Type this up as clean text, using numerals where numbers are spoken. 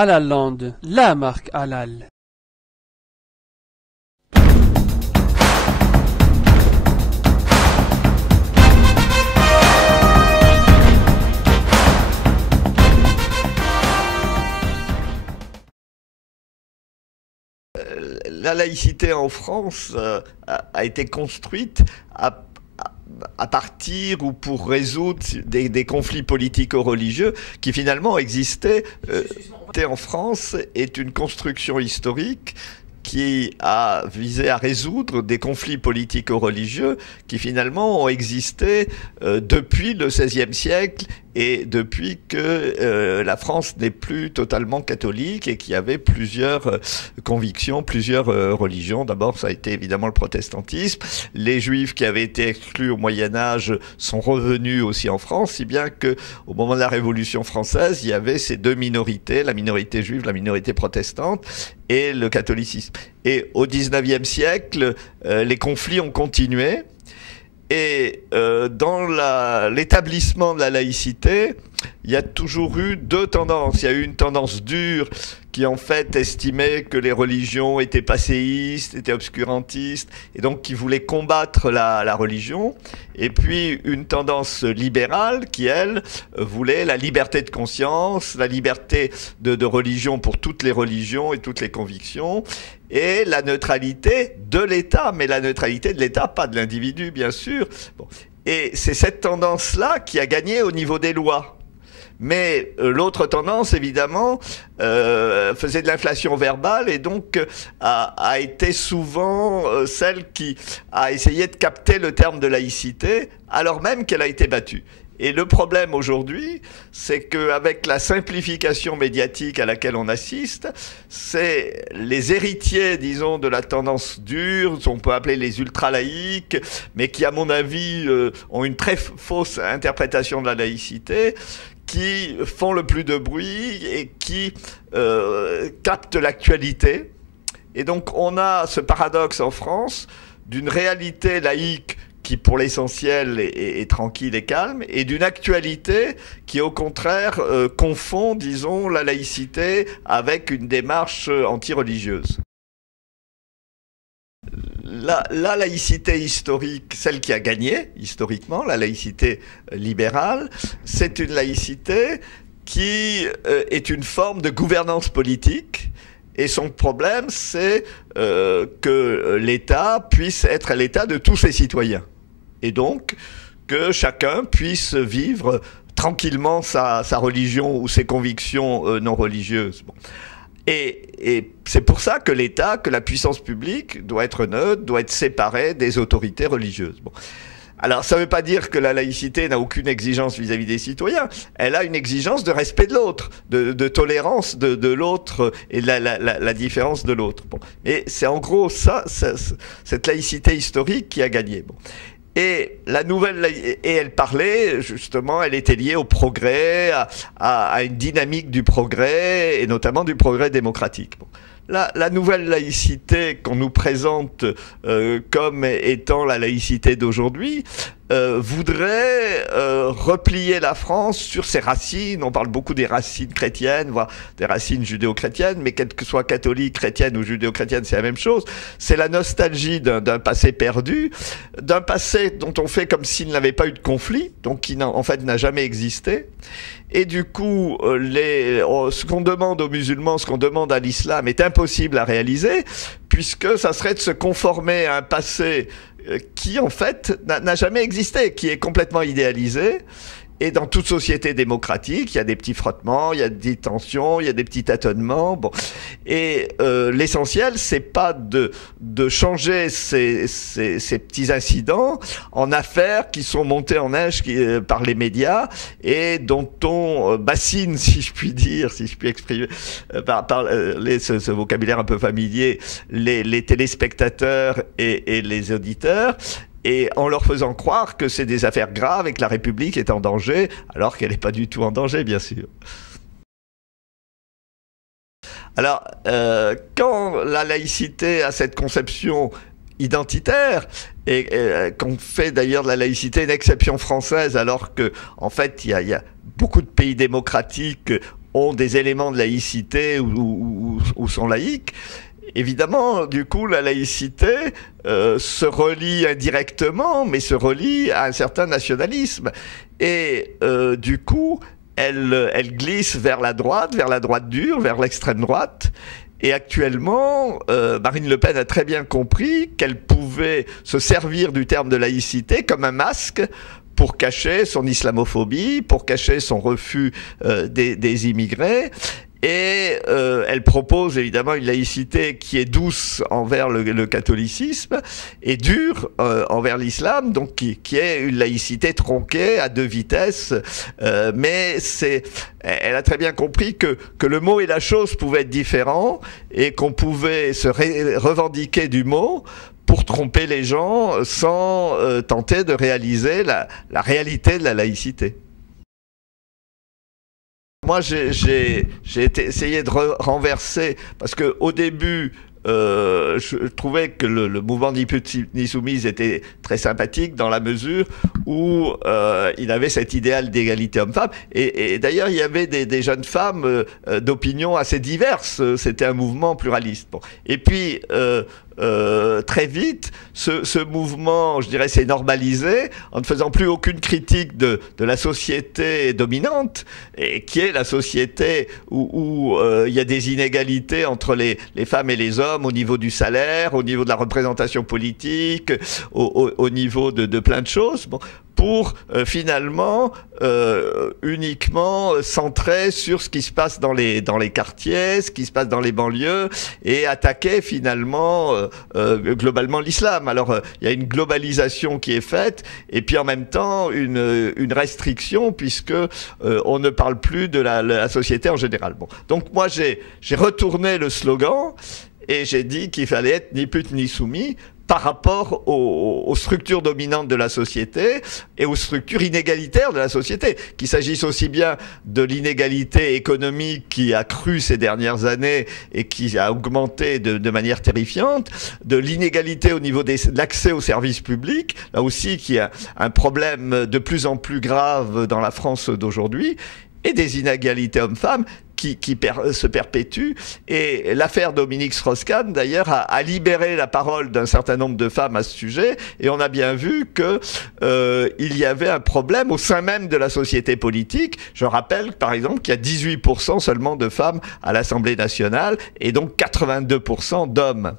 Halaland لا marque halal. La laïcité en France a été construite à partir ou pour résoudre des conflits politico-religieux qui finalement existaient en France, est une construction historique qui a visé à résoudre des conflits politico-religieux qui finalement ont existé depuis le XVIe siècle et depuis que la France n'est plus totalement catholique et qu'il y avait plusieurs convictions, plusieurs religions. D'abord, ça a été évidemment le protestantisme. Les Juifs qui avaient été exclus au Moyen-Âge sont revenus aussi en France, si bien qu'au moment de la Révolution française, il y avait ces deux minorités, la minorité juive, la minorité protestante, et le catholicisme. Et au XIXe siècle, les conflits ont continué. Et dans l'établissement de la laïcité, il y a toujours eu deux tendances. Il y a eu une tendance dure qui en fait estimait que les religions étaient passéistes, étaient obscurantistes, et donc qui voulait combattre la religion. Et puis une tendance libérale qui, elle, voulait la liberté de conscience, la liberté de religion pour toutes les religions et toutes les convictions, et la neutralité de l'État, mais la neutralité de l'État, pas de l'individu, bien sûr. Bon. Et c'est cette tendance-là qui a gagné au niveau des lois. Mais l'autre tendance, évidemment, faisait de l'inflation verbale et donc a été souvent celle qui a essayé de capter le terme de laïcité, alors même qu'elle a été battue. Et le problème aujourd'hui, c'est qu'avec la simplification médiatique à laquelle on assiste, c'est les héritiers, disons, de la tendance dure, on peut appeler les ultra-laïcs, mais qui, à mon avis, ont une très fausse interprétation de la laïcité, qui font le plus de bruit et qui captent l'actualité. Et donc on a ce paradoxe en France d'une réalité laïque qui pour l'essentiel est tranquille et calme, et d'une actualité qui au contraire confond, disons, la laïcité avec une démarche anti-religieuse. La laïcité historique, celle qui a gagné historiquement, la laïcité libérale, c'est une laïcité qui est une forme de gouvernance politique. Et son problème, c'est que l'État puisse être l'État de tous ses citoyens. Et donc, que chacun puisse vivre tranquillement sa religion ou ses convictions non religieuses. Bon. Et c'est pour ça que l'État, que la puissance publique doit être neutre, doit être séparée des autorités religieuses. Bon. Alors, ça ne veut pas dire que la laïcité n'a aucune exigence vis-à-vis des citoyens. Elle a une exigence de respect de l'autre, de tolérance de l'autre et de la différence de l'autre. Bon. Et c'est en gros ça, cette laïcité historique qui a gagné. Bon. Et la nouvelle, et elle parlait justement, elle était liée au progrès, à une dynamique du progrès, et notamment du progrès démocratique. Bon. La nouvelle laïcité qu'on nous présente comme étant la laïcité d'aujourd'hui voudrait replier la France sur ses racines. On parle beaucoup des racines chrétiennes, voire des racines judéo-chrétiennes, mais qu'elles soient catholiques, chrétiennes ou judéo-chrétiennes, c'est la même chose. C'est la nostalgie d'un passé perdu, d'un passé dont on fait comme s'il n'avait pas eu de conflit, donc qui en fait n'a jamais existé. Et du coup, ce qu'on demande aux musulmans, ce qu'on demande à l'islam est impossible à réaliser, puisque ça serait de se conformer à un passé qui, en fait, n'a jamais existé, qui est complètement idéalisé. Et dans toute société démocratique, il y a des petits frottements, il y a des tensions, il y a des petits tâtonnements. Bon. Et l'essentiel, c'est pas de changer ces petits incidents en affaires qui sont montées en neige par les médias et dont on bassine, si je puis dire, si je puis exprimer par ce vocabulaire un peu familier, les téléspectateurs et les auditeurs. Et en leur faisant croire que c'est des affaires graves et que la République est en danger, alors qu'elle n'est pas du tout en danger, bien sûr. Alors, quand la laïcité a cette conception identitaire, et qu'on fait d'ailleurs de la laïcité une exception française, alors que en fait il y a beaucoup de pays démocratiques ont des éléments de laïcité ou sont laïques. Évidemment, du coup, la laïcité se relie indirectement, mais se relie à un certain nationalisme. Et du coup, elle glisse vers la droite dure, vers l'extrême droite. Et actuellement, Marine Le Pen a très bien compris qu'elle pouvait se servir du terme de laïcité comme un masque pour cacher son islamophobie, pour cacher son refus des immigrés. Et elle propose évidemment une laïcité qui est douce envers le catholicisme et dure envers l'islam, donc qui est une laïcité tronquée à deux vitesses. Mais elle a très bien compris que le mot et la chose pouvaient être différents et qu'on pouvait se revendiquer du mot pour tromper les gens sans tenter de réaliser la réalité de la laïcité. Moi, j'ai essayé de renverser, parce qu'au début, je trouvais que le mouvement Ni Soumise était très sympathique dans la mesure où il avait cet idéal d'égalité homme-femme. Et d'ailleurs, il y avait des jeunes femmes d'opinions assez diverses. C'était un mouvement pluraliste. Bon. Et puis, très vite, ce mouvement, je dirais, s'est normalisé en ne faisant plus aucune critique de la société dominante, et qui est la société où il y a des inégalités entre les femmes et les hommes au niveau du salaire, au niveau de la représentation politique, au niveau de plein de choses. Bon, pour finalement uniquement centrer sur ce qui se passe dans les quartiers, ce qui se passe dans les banlieues, et attaquer finalement globalement l'islam. Alors il y a une globalisation qui est faite, et puis en même temps une restriction, puisque on ne parle plus de la société en général. Bon. Donc moi j'ai retourné le slogan, et j'ai dit qu'il fallait être ni pute ni soumis par rapport aux structures dominantes de la société et aux structures inégalitaires de la société, qu'il s'agisse aussi bien de l'inégalité économique qui a cru ces dernières années et qui a augmenté de manière terrifiante, de l'inégalité au niveau de l'accès aux services publics, là aussi qui a un problème de plus en plus grave dans la France d'aujourd'hui, et des inégalités hommes-femmes qui se perpétuent. Et l'affaire Dominique Strauss-Kahn, d'ailleurs, a libéré la parole d'un certain nombre de femmes à ce sujet, et on a bien vu qu'il y avait un problème au sein même de la société politique. Je rappelle, par exemple, qu'il y a 18% seulement de femmes à l'Assemblée nationale, et donc 82% d'hommes.